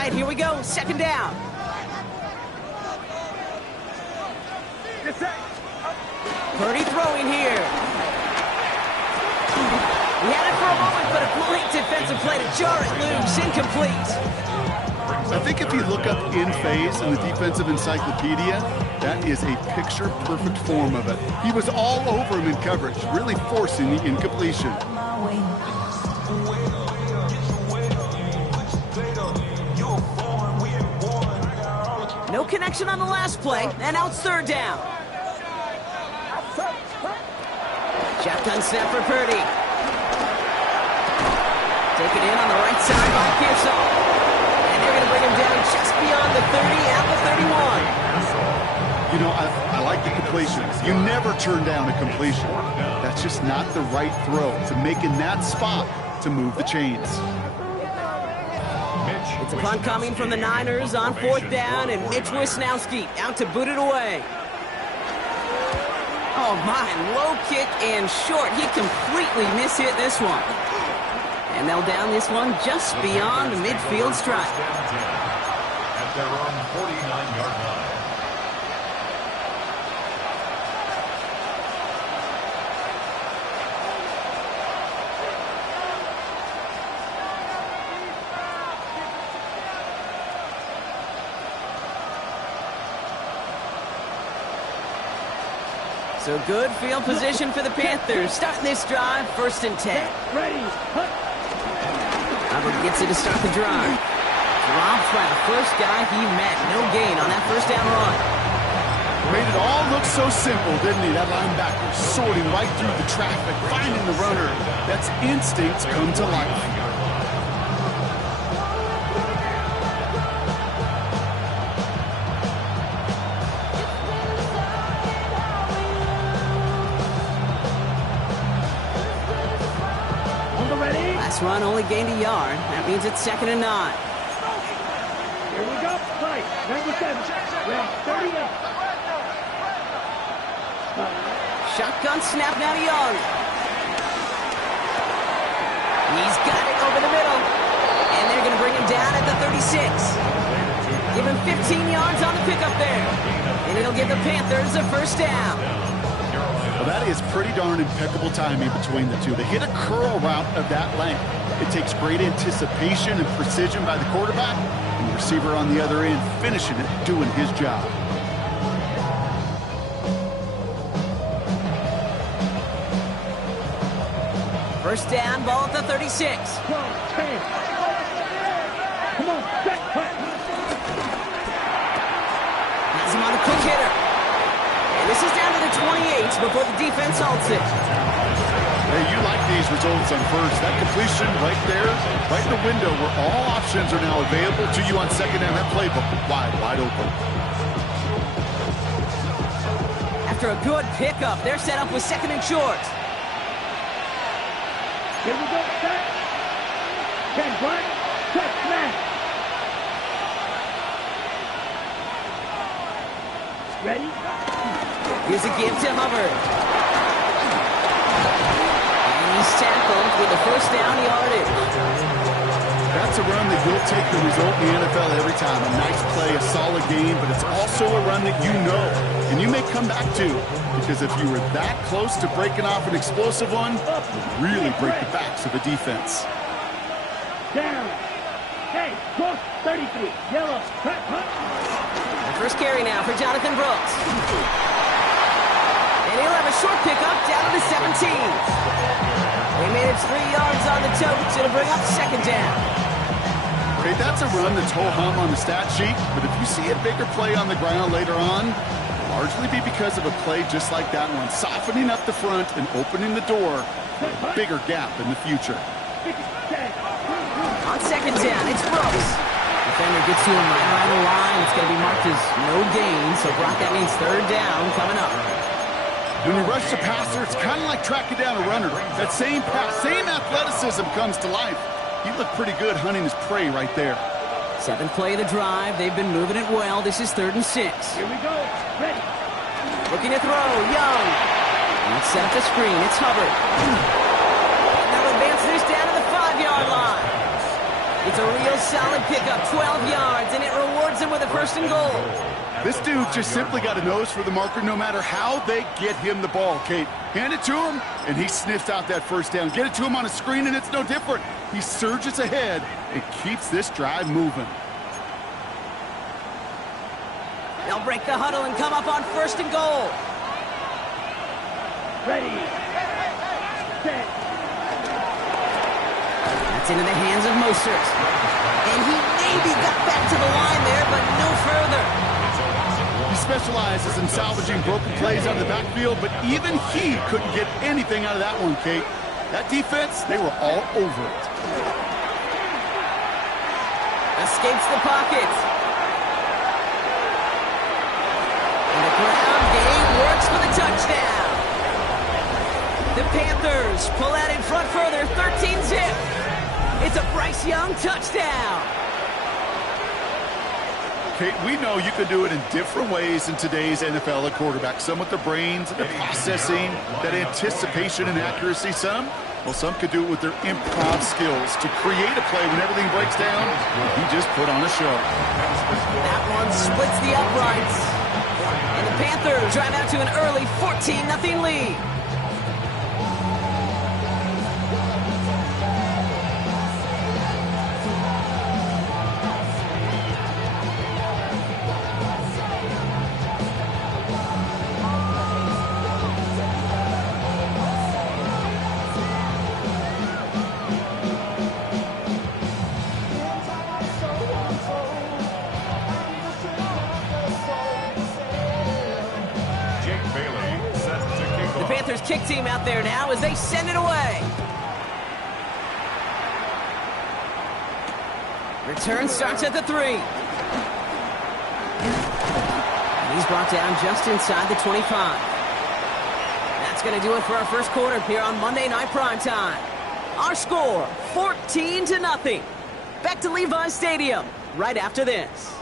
right, here we go. Second down. Purdy throwing here. He had it for a moment, but a great defensive play to jar it loose. Incomplete. I think if you look up in phase in the defensive encyclopedia, that is a picture-perfect form of it. He was all over him in coverage, really forcing the incompletion. No connection on the last play, and now it's third down. Shotgun snap for Purdy. Taken in on the right side by Pearson. And they're going to bring him down just beyond the 30 at the 31. You know, I like the completions. You never turn down a completion. That's just not the right throw to make in that spot to move the chains. It's a punt coming from the Niners on fourth down, and Mitch Wisnowski out to boot it away. Oh my, low kick and short. He completely mishit this one. And they'll down this one just beyond the midfield stripe. At their own 49-yard line. So good field position for the Panthers. Starting this drive, 1st and 10. Ready. Hubbard gets it to start the drive. Dropped by the first guy he met. No gain on that first down run. Made it all look so simple, didn't he? That linebacker sorting right through the traffic, finding the runner. That's instincts come to life. Last run only gained a yard. That means it's 2nd and 9. Here we go. Play. 97. Ready. 38. Shotgun snap now to Young. He's got it over the middle. And they're going to bring him down at the 36. Give him 15 yards on the pickup there. And it'll give the Panthers a first down. Well, that is pretty darn impeccable timing between the two. They hit a curl route of that length. It takes great anticipation and precision by the quarterback, and the receiver on the other end finishing it, doing his job. First down, ball at the 36. 12, 10. Come on, set, cut. Has him on a quick hitter. And this is down to the 28 before the defense halts it. Hey, you like these results on first. That completion right there, right in the window where all options are now available to you on second down. That playbook wide open. After a good pickup, they're set up with 2nd and short. Here we go, set. 10, block, set, smash. Ready? Here's a give to Hubbard. And he's tackled with the first down yardage. That's a run that will take the result in the NFL every time. A nice play, a solid game, but it's also a run that you know, and you may come back to, because if you were that close to breaking off an explosive one, it would really break the backs of a defense. Down. Hey, cross 33. Yellow. Cut, cut. The first carry now for Jonathan Brooks. And he'll have a short pickup down to the 17. They managed 3 yards on the totes. It'll bring up 2nd down. Okay, that's a run that's ho-hum on the stat sheet, but if you see a bigger play on the ground later on, it'll largely be because of a play just like that one, softening up the front and opening the door for a bigger gap in the future. On 2nd down, it's Brooks. Defender gets to him right around the line. It's going to be marked as no gain, so Brock, that means 3rd down coming up. When you rush the passer, it's kind of like tracking down a runner. That same pass, same athleticism comes to life. He looked pretty good hunting his prey right there. 7th play of the drive. They've been moving it well. This is 3rd and 6. Here we go. Ready. Looking to throw. Young. And it's set up the screen. It's Hubbard. They'll advance this down to the 5-yard line. It's a real solid pickup. 12 yards. first and goal. This dude just simply got a nose for the marker no matter how they get him the ball, Kate. Hand it to him, and he sniffs out that first down. Get it to him on a screen, and it's no different. He surges ahead and keeps this drive moving. They'll break the huddle and come up on first and goal. Ready. Set. That's into the hands of Mostert. And he maybe got back to the line there, but no further. He specializes in salvaging broken plays out of the backfield, but even he couldn't get anything out of that one, Kate. That defense, they were all over it. Escapes the pocket. And the ground game works for the touchdown. The Panthers pull out in front further, 13-zip. It's a Bryce Young touchdown. Kate, we know you can do it in different ways in today's NFL at quarterback. Some with the brains, the processing, that anticipation and accuracy. Some could do it with their improv skills to create a play when everything breaks down. He just put on a show. That one splits the uprights. And the Panthers drive out to an early 14-0 lead. Panthers kick team out there now as they send it away. Return starts at the 3. And he's brought down just inside the 25. That's going to do it for our first quarter here on Monday Night Primetime. Our score, 14-0. Back to Levi's Stadium right after this.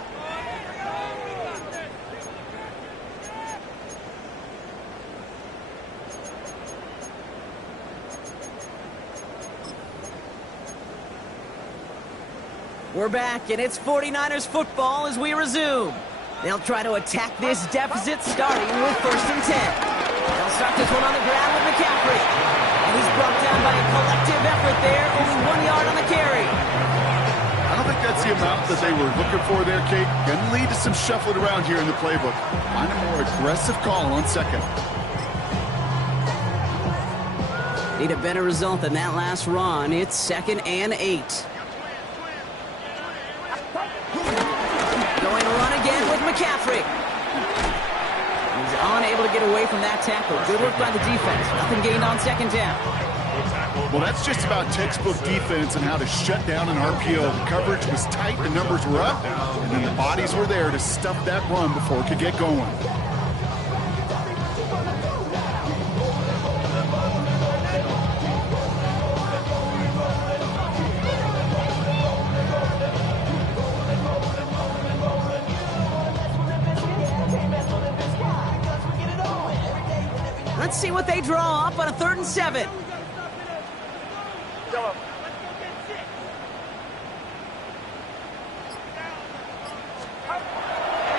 We're back, and it's 49ers football as we resume. They'll try to attack this deficit starting with 1st and 10. They'll start this one on the ground with McCaffrey. And he's brought down by a collective effort there, only 1 yard on the carry. I don't think that's the amount that they were looking for there, Kate. Going to lead to some shuffling around here in the playbook. Find a more aggressive call on second. Need a better result than that last run. It's 2nd and 8. Going to run again with McCaffrey. He's unable to get away from that tackle. Good work by the defense. Nothing gained on 2nd down. Well, that's just about textbook defense and how to shut down an RPO. The coverage was tight, the numbers were up, and then the bodies were there to stuff that run before it could get going. Let's see what they draw up on a 3rd and 7.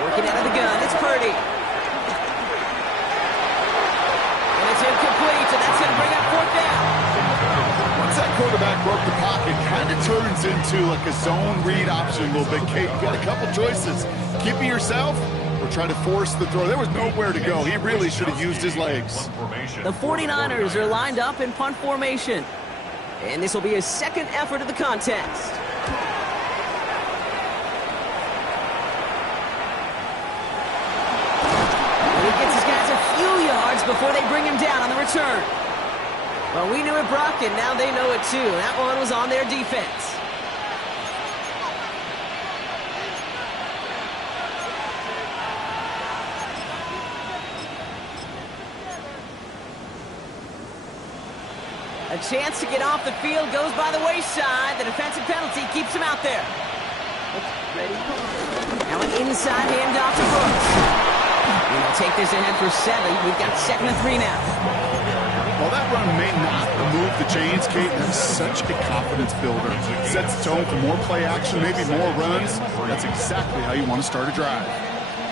Working out of the gun, it's Purdy. And it's incomplete, and that's going to bring up 4th down. Once that quarterback broke the pocket, kind of turns into like a zone read option a little bit, Kate. You got a couple choices. Keep it yourself or try to force the throw. There was nowhere to go. He really should have used his legs. The 49ers are lined up in punt formation. And this will be his 2nd effort of the contest. And he gets his guys a few yards before they bring him down on the return. Well, we knew it, Brock, and now they know it too. That one was on their defense. A chance to get off the field goes by the wayside. The defensive penalty keeps him out there. Ready? Now an inside handoff to Brooks. And they'll take this ahead for 7. We've got 2nd and 3 now. While that run may not remove the chains, Kate, that's such a confidence builder. Sets the tone for more play action, maybe more runs. That's exactly how you want to start a drive.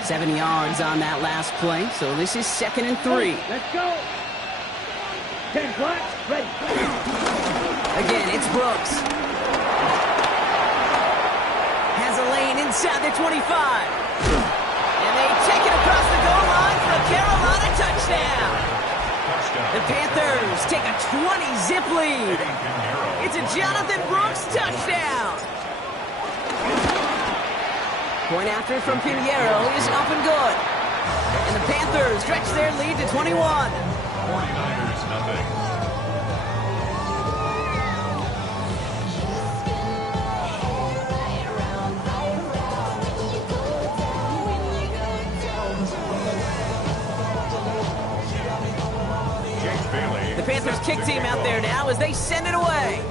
7 yards on that last play, so this is 2nd and 3. Let's go. 10 black, ready. Again, it's Brooks. Has a lane inside the 25. And they take it across the goal line for a Carolina touchdown. The Panthers take a 20-zip lead. It's a Jonathan Brooks touchdown. Point after from Pinheiro is up and good. And the Panthers stretch their lead to 21. 49ers nothing. The Panthers kick team out there now as they send it away.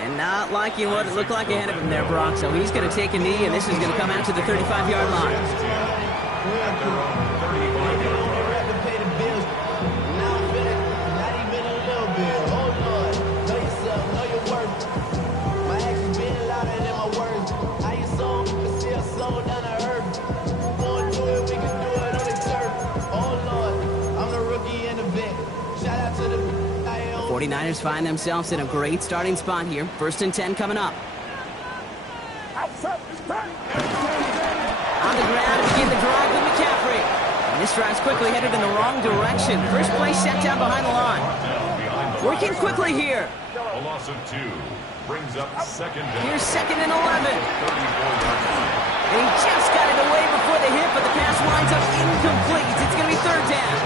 And not liking what it looked like ahead of him there, Brock. So he's going to take a knee, and this is going to come out to the 35-yard line. The 49ers find themselves in a great starting spot here. 1st and 10 coming up. On the ground to begin the drive with McCaffrey. And this drive's quickly headed in the wrong direction. First play set down behind the line. Working quickly here. A loss of 2 brings up 2nd down. Here's 2nd and 11. And he just got it away before the hit, but the pass winds up incomplete. It's going to be 3rd down.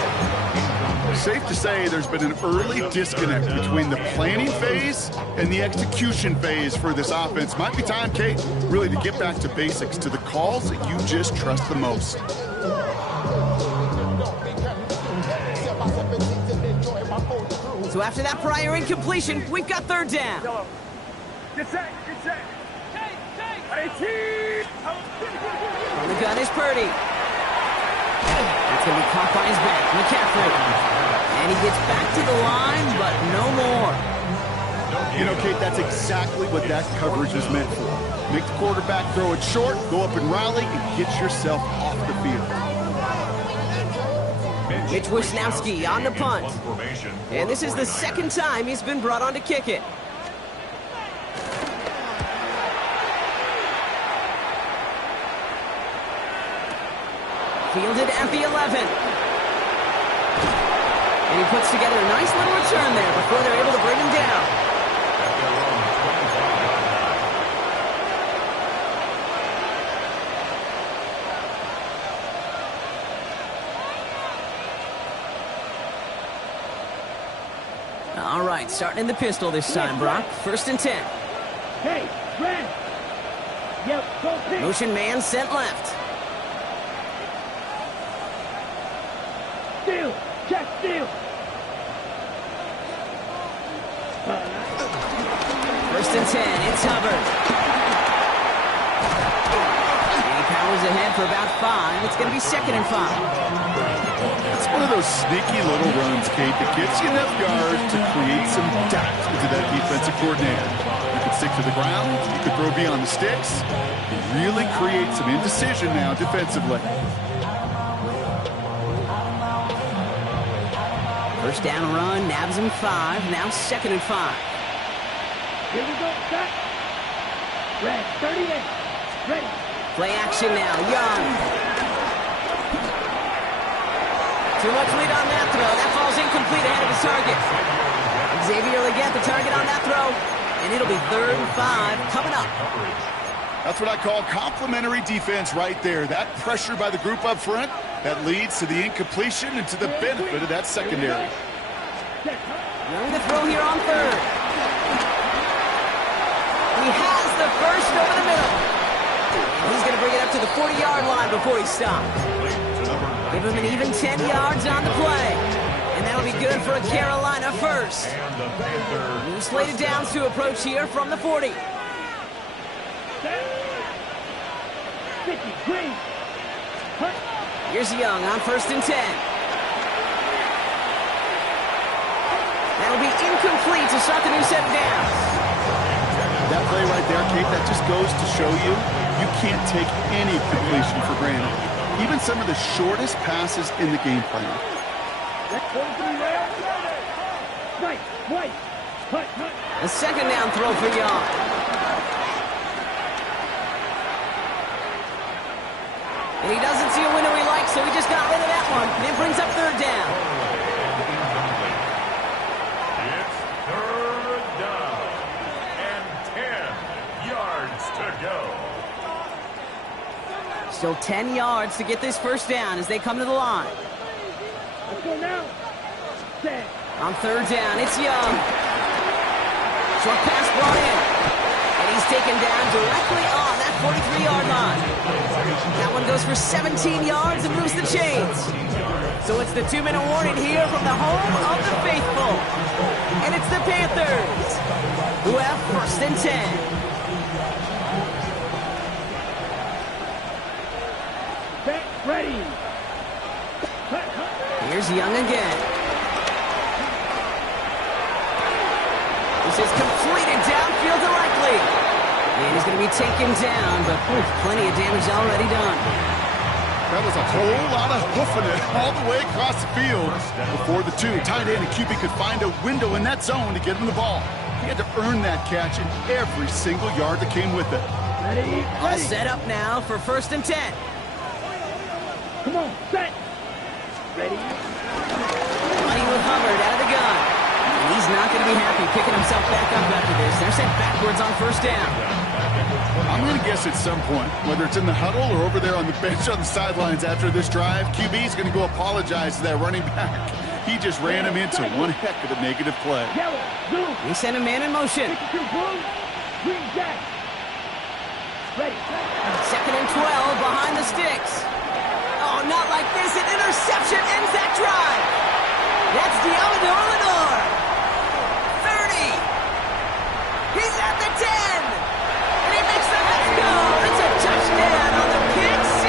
Safe to say there's been an early disconnect between the planning phase and the execution phase for this offense. Might be time, Kate, really to get back to basics, to the calls that you just trust the most. So after that prior incompletion, we've got 3rd down. Get set. On the gun is Purdy. It's going to be caught by his back, McCaffrey. And he gets back to the line, but no more. You know, Kate, that's exactly what that coverage is meant for. Make the quarterback throw it short, go up and rally, and get yourself off the field. Mitch Wisnowski on the punt. And this is the 2nd time he's been brought on to kick it. Fielded at the 11. And he puts together a nice little return there before they're able to bring him down. All right, starting in the pistol this time, Brock. 1st and 10. Hey, Ren. Yep, go pick. Motion man sent left. Steal. Check steal. 1st and 10. It's Hubbard. And he powers ahead for about 5. It's going to be 2nd and 5. It's one of those sneaky little runs, Kate, that gets you enough yards to create some doubt into that defensive coordinator. You can stick to the ground, you can throw beyond the sticks, and really create some indecision now defensively. 1st down run, nabs him 5. Now 2nd and 5. Here we go, set. Red, 38. Ready. Play action now, Young. Too much lead on that throw. That falls incomplete ahead of his target. Xavier Legette the target on that throw. And it'll be 3rd and 5 coming up. That's what I call complimentary defense right there. That pressure by the group up front, that leads to the incompletion and to the benefit of that secondary. Young to throw here on 3rd. He has the first over the middle. He's going to bring it up to the 40-yard line before he stops. Give him an even 10 yards on the play. And that'll be good for a Carolina first. New slated downs to approach here from the 40. 50, green. Cut. Here's Young on 1st and 10. That'll be incomplete to start the new set of downs. That play right there, Kate, that just goes to show you, you can't take any completion for granted. Even some of the shortest passes in the game plan. A 2nd down throw for Young. And he doesn't see a window he likes, so he just got rid of that one. And it brings up 3rd down. It's 3rd down and 10 yards to go. Still 10 yards to get this 1st down as they come to the line. Let's go now. Set. On 3rd down, it's Young. Short pass brought in. And he's taken down directly on that 43-yard line. That one goes for 17 yards and moves the chains. So it's the 2-minute warning here from the home of the faithful. And it's the Panthers who have 1st and 10. Set. Ready. Here's Young again. This is completed downfield directly. And he's going to be taken down, but plenty of damage already done. That was a whole lot of hoofing it all the way across the field before the two tight end and QB could find a window in that zone to get him the ball. He had to earn that catch in every single yard that came with it. Ready. All set up now for 1st and 10. Come on. Set. Ready. Running with Hubbard out of the gun. And he's not going to be happy picking himself back up after this. They're sent backwards on 1st down. I'm going to guess at some point, whether it's in the huddle or over there on the bench on the sidelines after this drive, QB's going to go apologize to that running back. He just ran him into one heck of a negative play. Yellow. Blue. He sent a man in motion. 62 blue. Green jack. Ready. 2nd and 12 behind the sticks. Oh, not like this. An interception ends that drive. That's Diamador Lenore. 30. He's at the 10. And he makes the Mets go. It's a touchdown on the pick 6.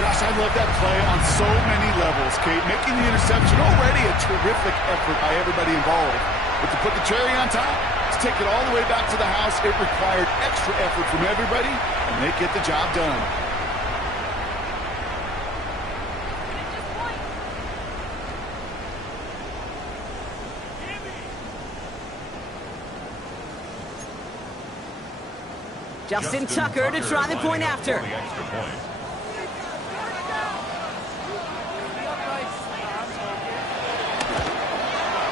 Gosh, I love that play on so many levels, Kate. Making the interception already a terrific effort by everybody involved. But to put the cherry on top, to take it all the way back to the house, it required extra effort from everybody, and they get the job done. Justin Tucker to try the point after. The extra point.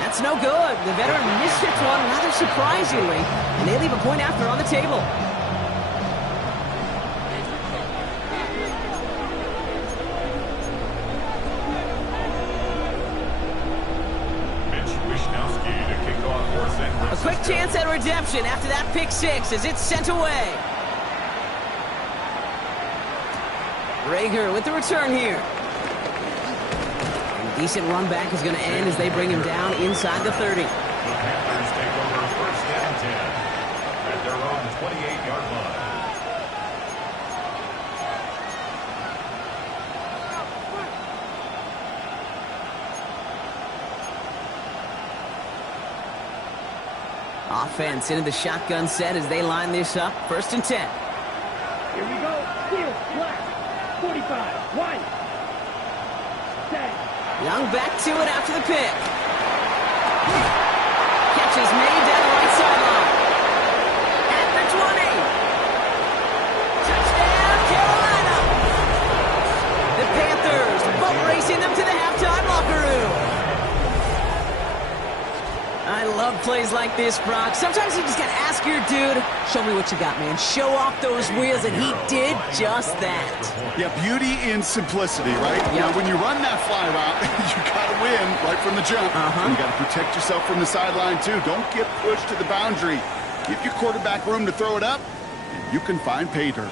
That's no good. The veteran mishits one rather surprisingly, and they leave a point after on the table. A quick chance at redemption after that pick 6 as it's sent away. Rager with the return here. And a decent run back is going to end as they bring him down inside the 30. The Panthers take over 1st and 10 at their own 28-yard line. Offense into the shotgun set as they line this up. 1st and 10. Here we go. Steel, black, 45, white. Set. Young back to it after the pick. Catch is made down the right sideline. At the 20. Touchdown, Carolina. The Panthers boat racing them to the halftime locker room. I love plays like this, Brock. Sometimes you just got to ask your dude, show me what you got, man. Show off those wheels, and he did just that. Yeah, beauty in simplicity, right? Yep. You know, when you run that fly route, you got to win right from the jump. You got to protect yourself from the sideline, too. Don't get pushed to the boundary. Give your quarterback room to throw it up, and you can find pay dirt.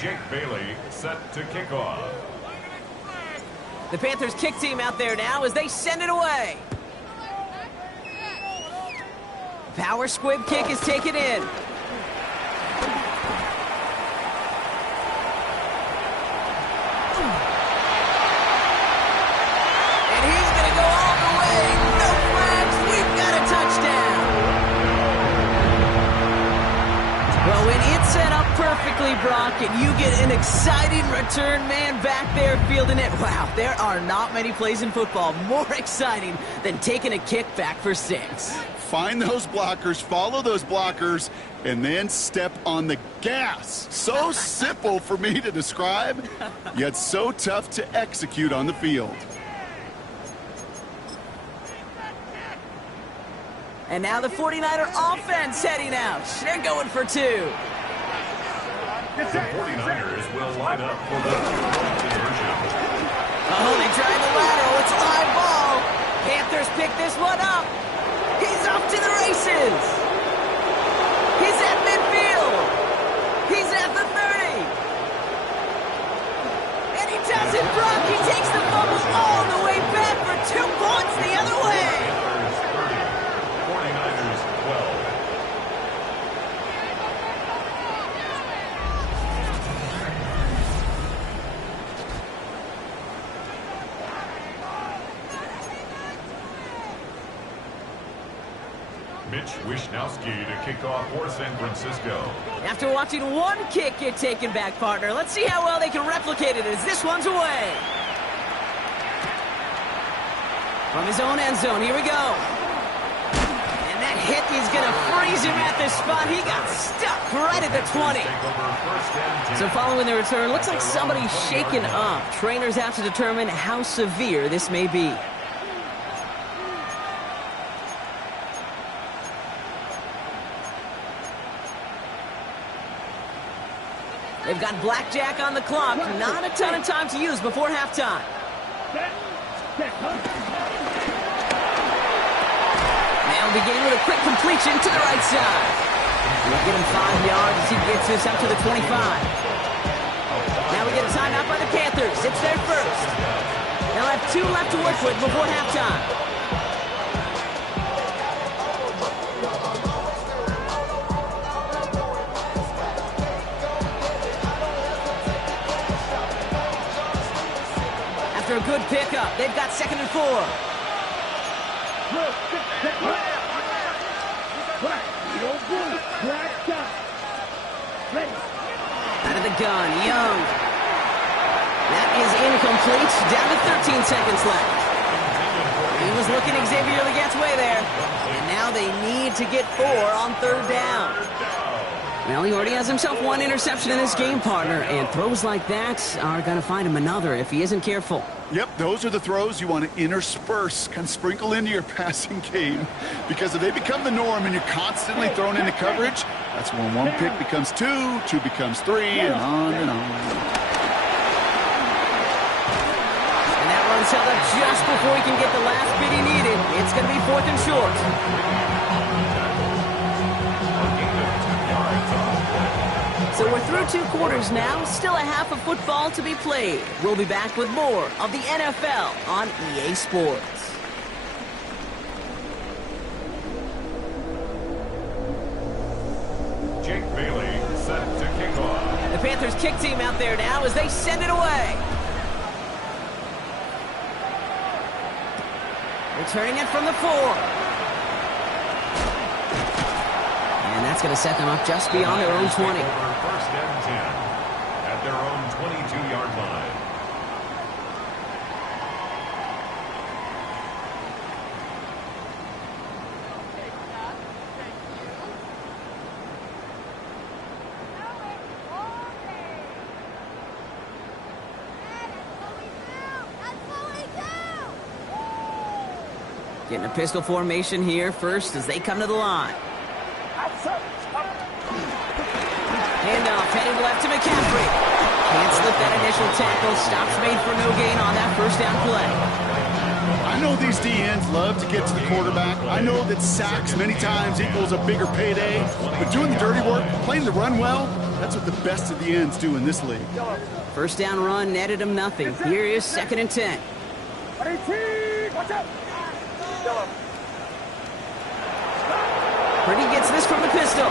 Jake Bailey set to kick off. The Panthers kick team out there now as they send it away. power squib kick is taken in. And he's going to go all the way. No flags. We've got a touchdown. Well, when it's set up perfectly, Brock, and you get an exciting return man back there fielding it, wow, there are not many plays in football more exciting than taking a kick back for 6. Find those blockers, follow those blockers, and then step on the gas. So simple for me to describe, yet so tough to execute on the field. And now the 49er offense heading out. They're going for 2. The 49ers will line up for the conversion. Oh, they try the lateral. It's a live ball. Panthers pick this one up. He's off to the races. He's at midfield. He's at the 30. And he does it, Brock. He takes the fumble all the way back for 2 points the other way. Panthers 30, 49ers 12. Mitch Wishnowski to kick off for San Francisco. After watching one kick get taken back, partner, let's see how well they can replicate it as this one's away. From his own end zone, here we go. And that hit is going to freeze him at this spot. He got stuck right at the 20. So following the return, looks like somebody's shaken up. Trainers have to determine how severe this may be. They've got blackjack on the clock. Not a ton of time to use before halftime. They'll begin with a quick completion to the right side. We'll get him 5 yards as he gets this up to the 25. Now we get a timeout by the Panthers. It's their first. They'll have 2 left to work with before halftime. After a good pickup, they've got 2nd and 4. Out of the gun, Young. That is incomplete. Down to 13 seconds left. He was looking Xavier Legette's way there. And now they need to get 4 on 3rd down. Well, he already has himself 1 interception in this game, partner, and throws like that are going to find him another if he isn't careful. Yep, those are the throws you want to intersperse, kind of sprinkle into your passing game, because if they become the norm and you're constantly thrown into coverage, that's when 1 pick becomes 2, 2 becomes 3, and on and on. And that run's held up just before he can get the last bit he needed. It's going to be 4th and short. So we're through 2 quarters now, still a half of football to be played. We'll be back with more of the NFL on EA Sports. Jake Bailey set to kick off. The Panthers kick team out there now as they send it away. Returning it from the 4. And that's going to set them up just beyond their own 20. First and 10 at their own 22-yard line. Getting a pistol formation here first as they come to the line. Handoff headed left to McCaffrey. Can't slip that initial tackle. Stops made for no gain on that first down play. I know these DNs love to get to the quarterback. I know that sacks many times equals a bigger payday. But doing the dirty work, playing the run well, that's what the best of the ends do in this league. First down run netted him nothing. Here is 2nd and 10. Purdy gets this from the pistol.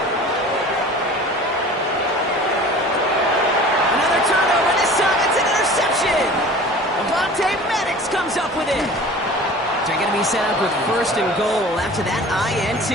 Another turnover. This time it's an interception. Avonte Maddox comes up with it. They're going to be set up with first and goal after that INT.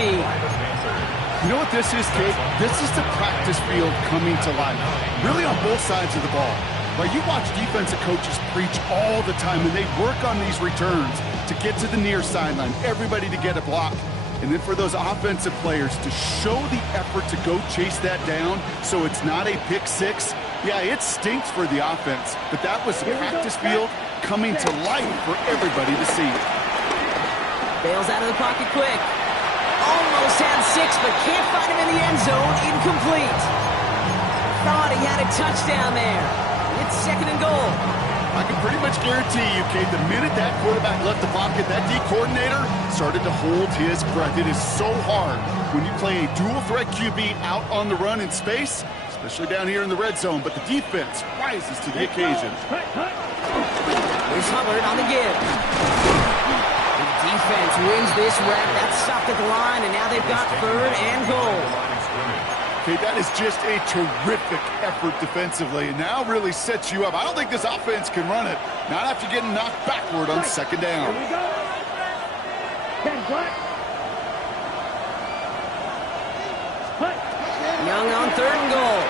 You know what this is, Kate? This is the practice field coming to life. Really on both sides of the ball. Right, you watch defensive coaches preach all the time, and they work on these returns to get to the near sideline, everybody to get a block. And then for those offensive players to show the effort to go chase that down so it's not a pick six, yeah, it stinks for the offense. But that was the practice field coming to life for everybody to see. Bails out of the pocket quick. Almost had 6, but can't find him in the end zone. Incomplete. Thought he had a touchdown there. It's second and goal. I can pretty much guarantee you, Kate, the minute that quarterback left the pocket, that D coordinator started to hold his breath. It is so hard when you play a dual-threat QB out on the run in space, especially down here in the red zone, but the defense rises to the occasion. Here's Hubbard on the give. The defense wins this rep. That's stopped at the line, and now they've got third and goal. Okay, that is just a terrific effort defensively, and now really sets you up. I don't think this offense can run it, not after getting knocked backward on second down. Here we go. Young on third and goal.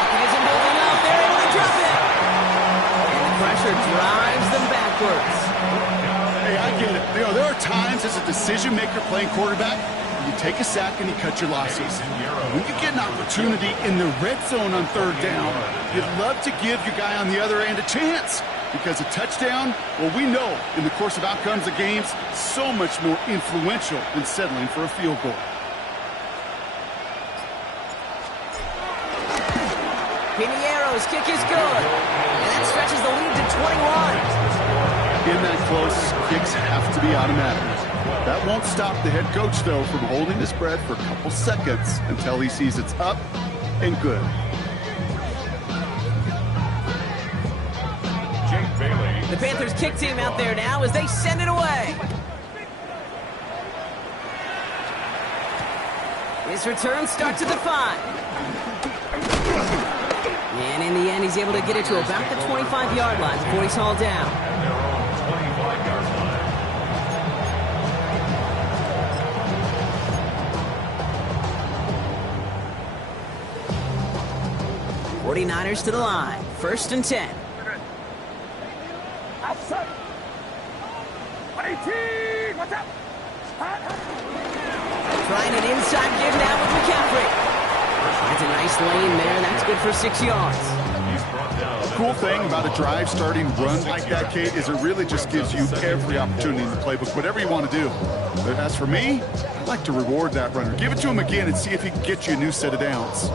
He isn't holding up. They're able to drop it. And the pressure drives them backwards. Hey, I get it. You know, there are times as a decision-maker playing quarterback, you take a sack and you cut your losses. When you get an opportunity in the red zone on third down, you'd love to give your guy on the other end a chance. Because a touchdown, well, we know in the course of outcomes of games, so much more influential than settling for a field goal. Piniero's kick is good. And that stretches the lead to 21. In that close, kicks have to be automatic. That won't stop the head coach, though, from holding his breath for a couple seconds until he sees it's up and good. The Panthers kick team out there now as they send it away. His return starts at the 5. And in the end, he's able to get it to about the 25-yard line before he's hauled down. 49ers to the line. First and 10. Outside. 18. What's up? Trying an inside give now with McCaffrey. That's a nice lane there. That's good for 6 yards. The cool thing about a drive starting run like that, Kate, is it really just gives you every opportunity in the playbook, whatever you want to do. But as for me, I'd like to reward that runner. Give it to him again and see if he can get you a new set of downs.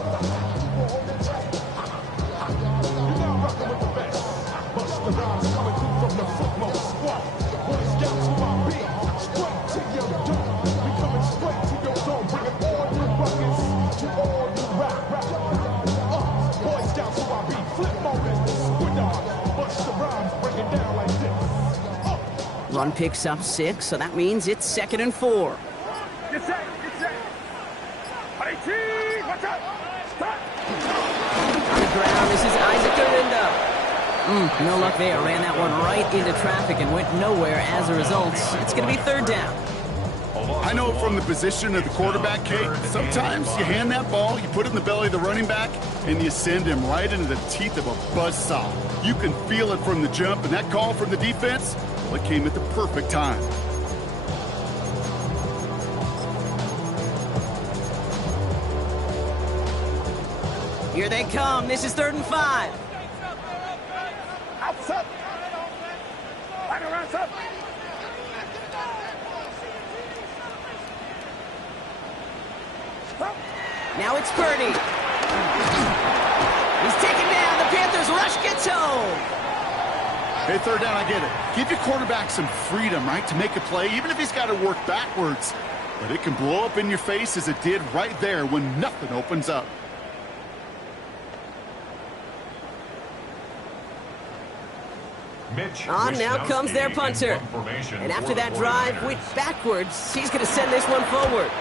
Run picks up 6, so that means it's second and 4. Get set. Get set. 18. What's up? Stop. On the ground, this is Isaac Dorinda. No luck there. Ran that one right into traffic and went nowhere as a result. It's going to be third down. I know from the position of the quarterback, Kate, sometimes you hand that ball, you put it in the belly of the running back, and you send him right into the teeth of a buzzsaw. You can feel it from the jump, and that call from the defense, well, it came at the perfect time. Here they come. This is third and 5. Outside. Back around, sir. Now it's Purdy. He's taken down. The Panthers rush gets home. Hey, third down, I get it. Give your quarterback some freedom, right, to make a play, even if he's got to work backwards. But it can blow up in your face as it did right there when nothing opens up. Now comes their punter. And after that drive, went backwards. He's going to send this one forward.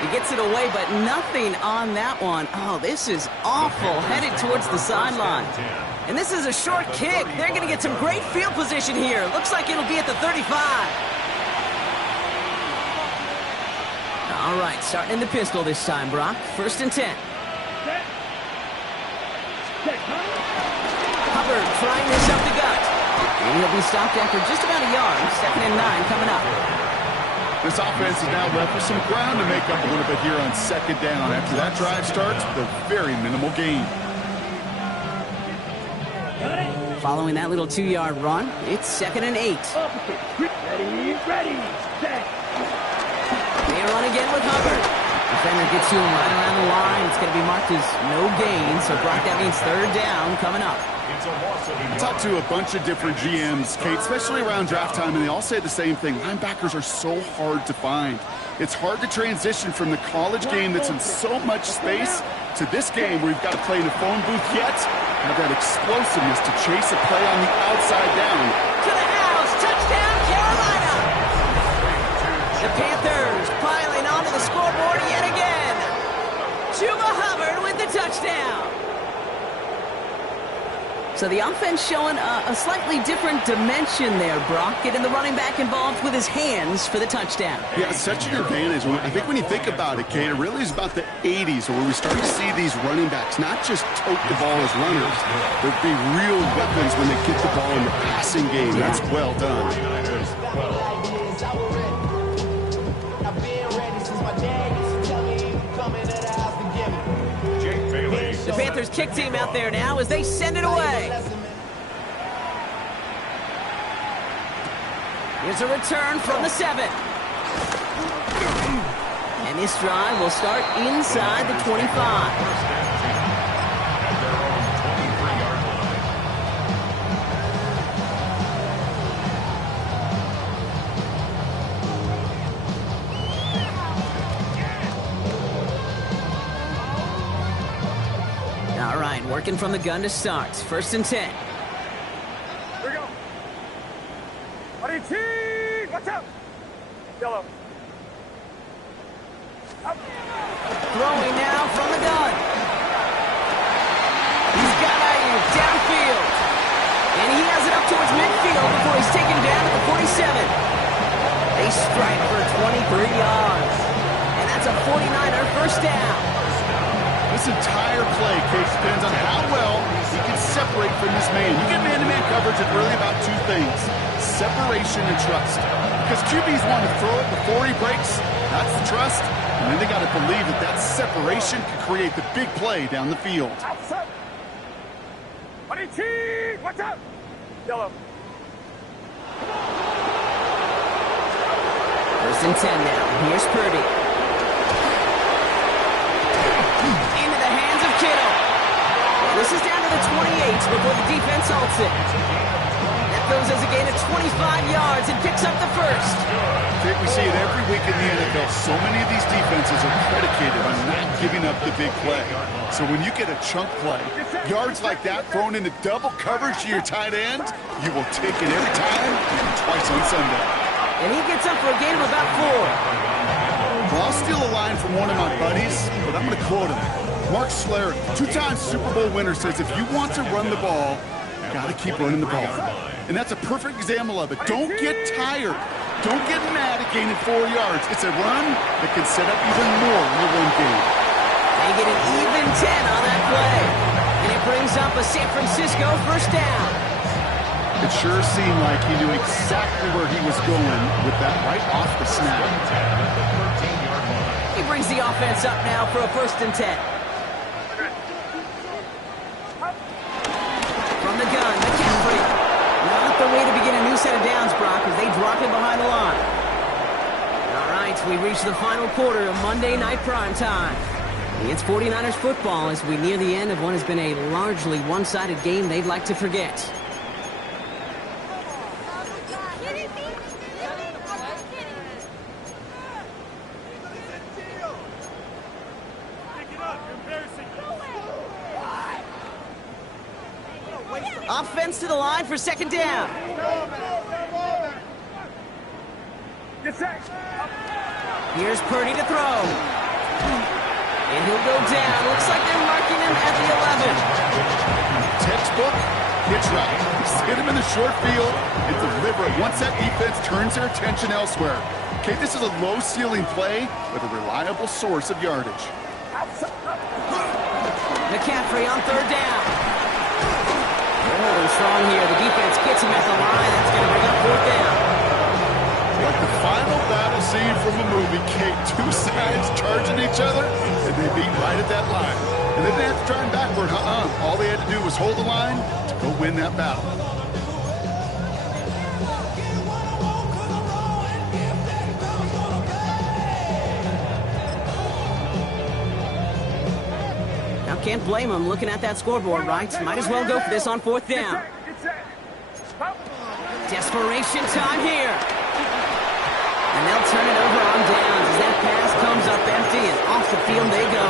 He gets it away, but nothing on that one. Oh, this is awful. Headed towards the sideline. And this is a short kick. They're going to get some great field position here. Looks like it'll be at the 35. All right, starting in the pistol this time, Brock. 1st and 10. Hubbard trying this up the gut. And he'll be stopped after just about a yard. 2nd and 9 coming up. This offense is now left with some ground to make up a little bit here on 2nd down after that drive starts with a very minimal gain. Following that little 2-yard run, it's 2nd and 8. Ready, set. They run again with Hubbard. Defender gets to him right around the line. It's going to be marked as no gain. So, Brock, that means 3rd down coming up. I talked to a bunch of different GMs, Kate, especially around draft time, and they all say the same thing. Linebackers are so hard to find. It's hard to transition from the college game that's in so much space to this game where you've got to play in a phone booth yet have that explosiveness to chase a play on the outside down. To the house. Touchdown, Carolina. The Panthers piling onto the scoreboard yet again. Chuba Hubbard with the touchdown. So the offense showing a slightly different dimension there, Brock. Getting the running back involved with his hands for the touchdown. Yeah, it's such an advantage. I think when you think about it, Kate, it really is about the 80s where we start to see these running backs not just tote the ball as runners, but be real weapons when they get the ball in the passing game. That's well done. The Panthers kick team out there now as they send it away. Here's a return from the 7. And this drive will start inside the 25. All right, working from the gun to start. 1st and 10. Here we go. Buddy T, watch out. Yellow. Up. Throwing now from the gun. He's got Ayuk downfield. And he has it up towards midfield before he's taken down at the 47. They strike for 23 yards. And that's a 49er 1st down. This entire play, Kate, depends on how well he can separate from this man. You get man-to-man coverage, it's really about 2 things, separation and trust. Because QBs want to throw it before he breaks, that's the trust, and then they got to believe that that separation can create the big play down the field. Outside. Buddy T, watch out. Yellow. 1st and 10 now. Here's Purdy. Into the hands of Kittle. This is down to the 28 before the defense halts it. That goes as a gain of 25 yards and picks up the 1st. I think we see it every week in the NFL. So many of these defenses are predicated on not giving up the big play. So when you get a chunk play, yards like that thrown into double coverage to your tight end, you will take it every time, twice on Sunday. And he gets up for a gain of about 4. Well, I'll steal a line from one of my buddies, but I'm going to quote him. Mark Schlereth, 2-time Super Bowl winner, says if you want to run the ball, you got to keep running the ball. And that's a perfect example of it. Don't get tired. Don't get mad at gaining 4 yards. It's a run that can set up even more in the run game. They get an even 10 on that play. And it brings up a San Francisco 1st down. It sure seemed like he knew exactly where he was going with that right off the snap. He brings the offense up now for a 1st and 10. From the gun, McCaffrey. Not the way to begin a new set of downs, Brock, as they drop it behind the line. All right, we reach the final quarter of Monday Night Primetime. It's 49ers football as we near the end of what has been a largely one-sided game they'd like to forget. Offense to the line for second down. Here's Purdy to throw. And he'll go down. Looks like they're marking him at the 11. Textbook hitch route. Just hit him in the short field and deliver it once that defense turns their attention elsewhere. Okay, this is a low-ceiling play with a reliable source of yardage. McCaffrey on third down. They're holding strong here. The defense gets him at the line. That's going to bring up fourth down. Like the final battle scene from a movie, Kate, two sides charging each other, and they beat right at that line. And they didn't have to turn backward, All they had to do was hold the line to go win that battle. Now, can't blame him looking at that scoreboard, right? Might as well go for this on fourth down. Desperation time here. And they'll turn it over on downs as that pass comes up empty and off the field they go.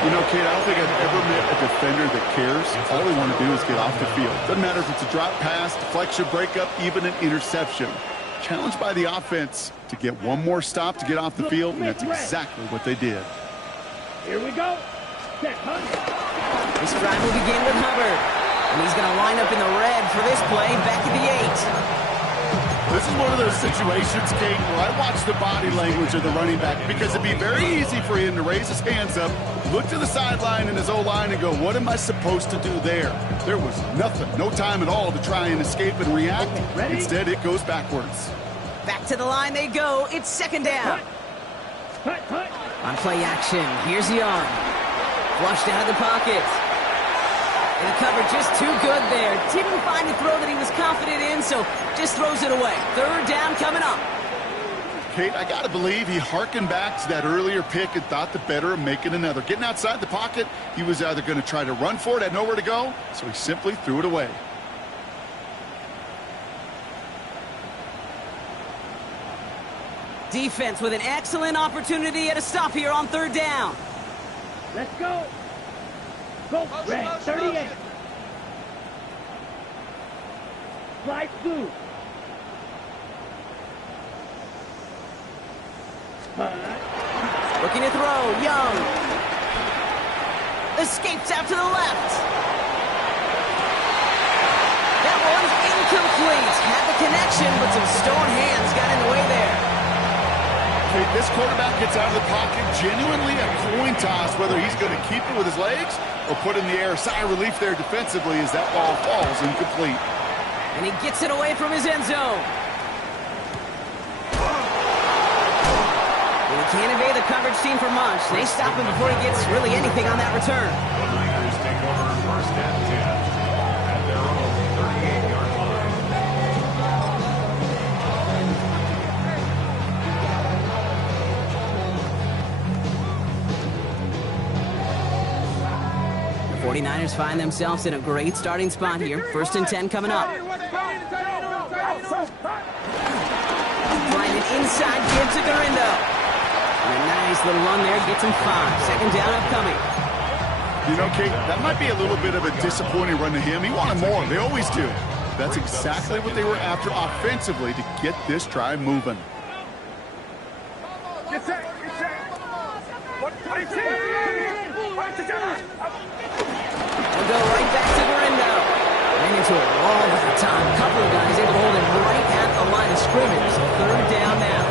You know, Kate, I don't think I've ever met a defender that cares. All they want to do is get off the field. Doesn't matter if it's a drop pass, deflection, breakup, even an interception. Challenged by the offense to get one more stop to get off the field, and that's exactly what they did. Here we go. This drive will begin with Hubbard. And he's going to line up in the red for this play back at the 8. This is one of those situations, Kate, where I watch the body language of the running back because it'd be very easy for him to raise his hands up, look to the sideline in his O-line and go, what am I supposed to do there? There was nothing, no time at all to try and escape and react. Instead, it goes backwards. Back to the line they go. It's second down. On play action, here's Young. Flushed out of the pocket. And the cover just too good there. Didn't find a throw that he was confident in, so just throws it away. Third down coming up. Kate, I got to believe he hearkened back to that earlier pick and thought the better of making another. Getting outside the pocket, he was either going to try to run for it, had nowhere to go, so he simply threw it away. Defense with an excellent opportunity at a stop here on third down. Let's go. Go, red, 38. Fly blue. Looking to throw, Young. Escapes out to the left. That one's incomplete. Had the connection, but some stone hands got in the way there. Okay, this quarterback gets out of the pocket, genuinely a coin toss, whether he's going to keep it with his legs or put in the air. Sigh of relief there defensively as that ball falls incomplete. And he gets it away from his end zone. And he can't evade the coverage team for much. They stop him before he gets really anything on that return. The Niners take over first and 10 at their own 38-yard line. The 49ers find themselves in a great starting spot here. First and 10 coming up. Flying it inside, gives to Garindo. And a nice little run there, gets him 5. Second down upcoming. You know, Kate, that might be a little bit of a disappointing run to him. He wanted more. They always do. That's exactly what they were after offensively to get this drive moving. Get set. We'll go right back to Garindo. Ran into a wall that time. A couple of guys able to hold him right at the line of scrimmage. So third down now.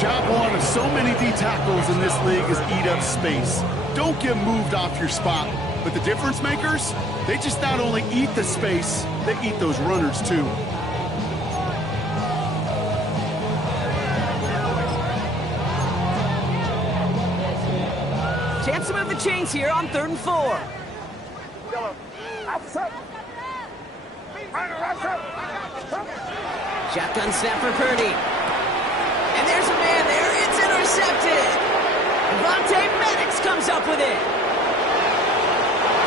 Job one of so many D tackles in this league is eat up space. Don't get moved off your spot. But the difference makers, they just not only eat the space, they eat those runners too. Chance to move the chains here on 3rd and 4. Shotgun snap for Purdy. And there's a man there. It's intercepted. Devontae Maddox comes up with it.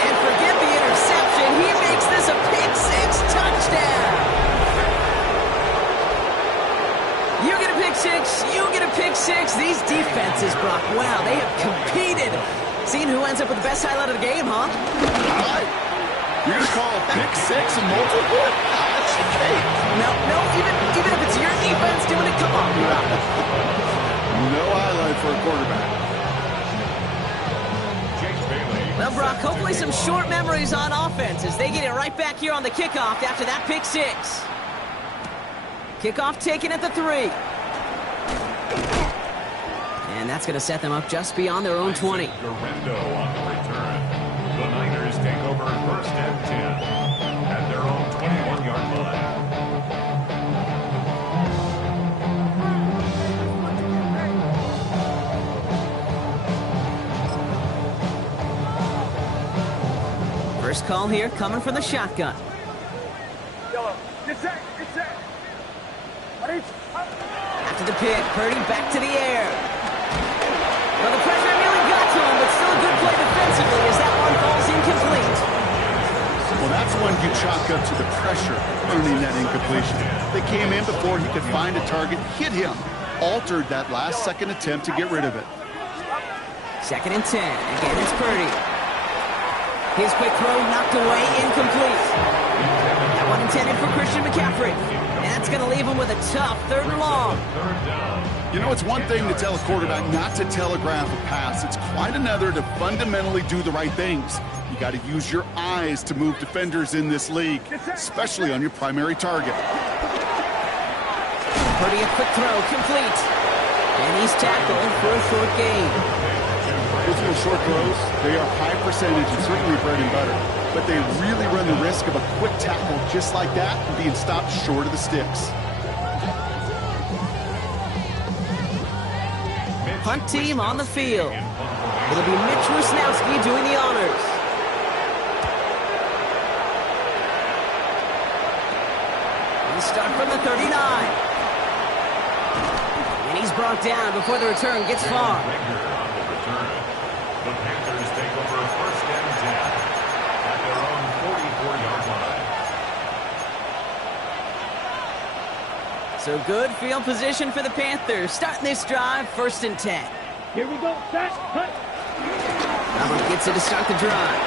And forget the interception. He makes this a pick-6 touchdown. You get a pick-6. You get a pick-6. These defenses, Brock, wow, they have competed. Seeing who ends up with the best highlight of the game, huh? You're going to call a pick six and multiple? No, even if it's your defense doing it, come on, Brock. No highlight for a quarterback. Well, Brock, hopefully some short memories on offense as they get it right back here on the kickoff after that pick six. Kickoff taken at the 3. And that's going to set them up just beyond their own 20. Garendo on the return. The Niners take over first and 10 at their own 21-yard line. First call here coming from the shotgun. After the pick, Purdy back to the air. Well, the pressure nearly got to him, but still a good play defensively as that one falls incomplete. Well, that's one you chalk up to the pressure earning that incompletion. They came in before he could find a target, hit him, altered that last-second attempt to get rid of it. 2nd and 10. Again, it's Purdy. His quick throw knocked away, incomplete. That one intended for Christian McCaffrey. And that's going to leave him with a tough 3rd and long. You know, it's one thing to tell a quarterback not to telegraph a pass. It's quite another to fundamentally do the right things. You got to use your eyes to move defenders in this league, especially on your primary target. Purdy, a quick throw, complete. And he's tackled for a short gain. Those little short throws, they are high percentage and certainly bread and butter. But they really run the risk of a quick tackle just like that and being stopped short of the sticks. Punt team on the field. It'll be Mitch Wisnowski doing the honors. He'll start from the 39. And he's brought down before the return gets far. The Panthers take over first and 10 at their own 44-yard line. So good field position for the Panthers. Starting this drive, 1st and 10. Here we go, set, cut. Hubbard gets it to start the drive.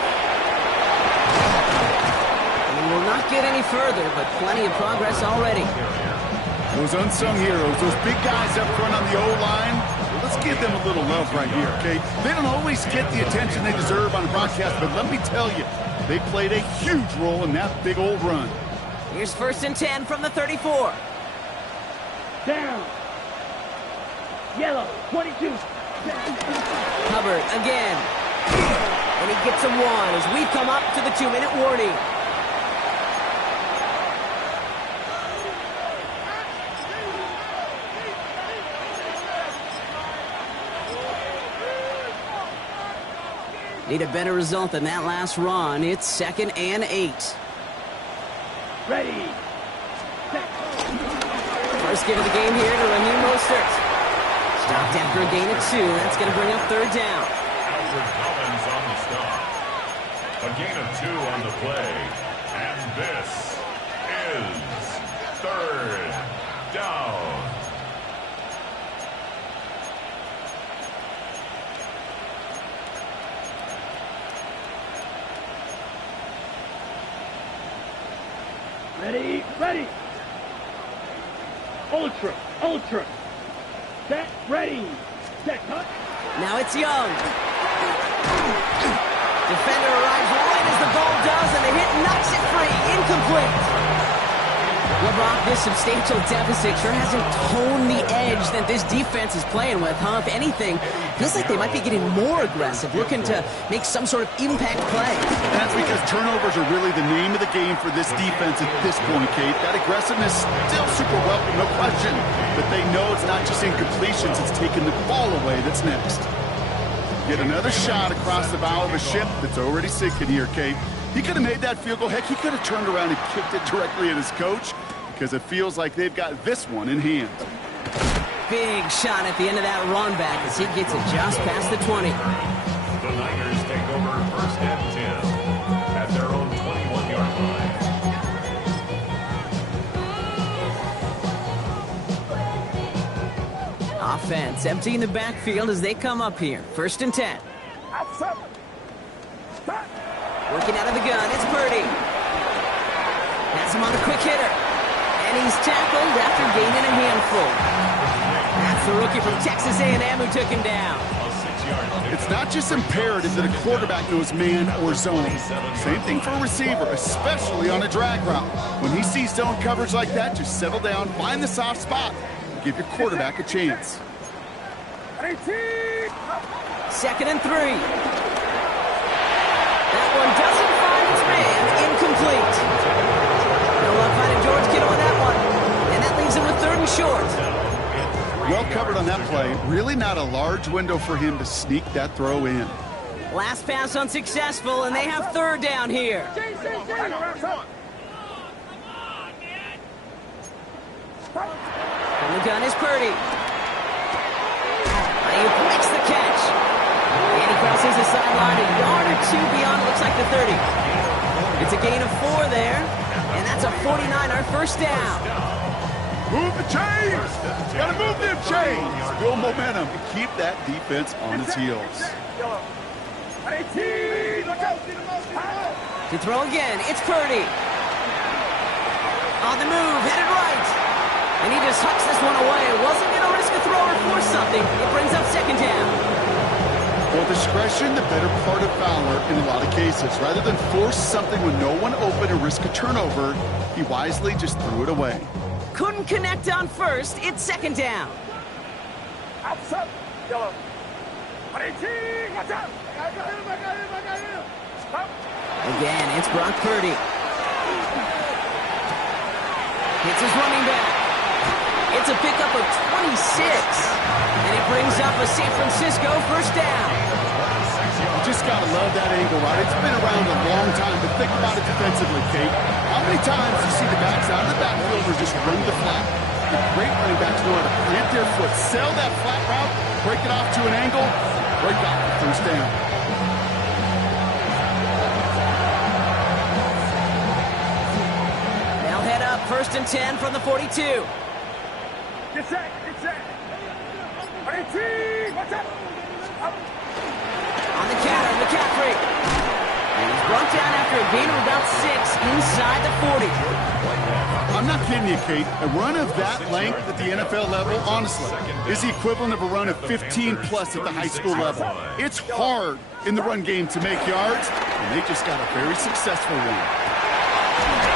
And he will not get any further, but plenty of progress already. Those unsung heroes, those big guys up front on the O-line, let's give them a little love right here, okay? They don't always get the attention they deserve on a broadcast, but let me tell you, they played a huge role in that big old run. Here's 1st and 10 from the 34. Down. Yellow, 22. Hubbard again. And he gets a 1 as we come up to the 2-minute warning. Need a better result than that last run. It's 2nd and 8. Ready. Set. First give of the game here to Raheem Mostert. Stopped after a gain of 2. That's going to bring up 3rd down. Alfred Collins on the stop. A gain of 2 on the play. And this is 3rd down. Ready, ready. Ultra, ultra. Set, ready. Set, cut. Now it's Young. Defender arrives right as the ball does, and the hit knocks it free. Incomplete. Well, Brock, this substantial deficit sure hasn't toned the edge that this defense is playing with, huh? If anything, feels like they might be getting more aggressive, looking to make some sort of impact play. And that's because turnovers are really the name of the game for this defense at this point, Kate. That aggressiveness still super welcome, no question. But they know it's not just incompletions, it's taking the ball away that's next. Get another shot across the bow of a ship that's already sinking here, Kate. He could have made that field goal. Heck, he could have turned around and kicked it directly at his coach because it feels like they've got this one in hand. Big shot at the end of that run back as he gets it just past the 20. The Niners take over first and 10 at their own 21-yard line. Offense emptying the backfield as they come up here. 1st and 10. Working out of the gun, it's Purdy. Has him on a quick hitter. And he's tackled after gaining a handful. That's the rookie from Texas A&M who took him down. It's not just imperative that a quarterback knows man or zone. Same thing for a receiver, especially on a drag route. When he sees zone coverage like that, just settle down, find the soft spot, and give your quarterback a chance. 2nd and 3. That one doesn't find its man. Incomplete. No luck finding George Kittle on that one. And that leaves him with 3rd and short. Well covered on that play. Really not a large window for him to sneak that throw in. Last pass unsuccessful, and they have 3rd down here. From the gun is Purdy. Ayuk makes the catch. And he crosses the sideline a yard or 2 beyond, looks like the 30. It's a gain of 4 there, and that's a 49-yard first down. Move the chains! Gotta move them chains! Build momentum and keep that defense on its heels. To throw again, it's Purdy. On the move, headed right. And he just hucks this one away. Wasn't going to risk a throw or force something. It brings up 2nd down. Well, discretion, the better part of valor in a lot of cases. Rather than force something when no one open and risk a turnover, he wisely just threw it away. Couldn't connect on 1st. It's 2nd down. Again, it's Brock Purdy. Hits his running back. It's a pickup of 26. And it brings up a San Francisco first down. You just got to love that angle, right? It's been around a long time, but think about it defensively, Kate. How many times you see the backs out of the backfield or just run the flat? The great running backs know how to plant their foot, sell that flat route, break it off to an angle, break off the first down. They'll head up 1st and 10 from the 42. Get set, get set. 18, watch out. On the counter, McCaffrey. And he's brought down after a gain of about 6 inside the 40. I'm not kidding you, Kate. A run of that length at the NFL level, honestly, is the equivalent of a run of 15-plus at the high school level. It's hard in the run game to make yards, and they just got a very successful one.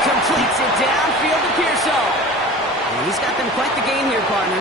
Completes it downfield to Pearsall. And he's got them quite the game here, partner.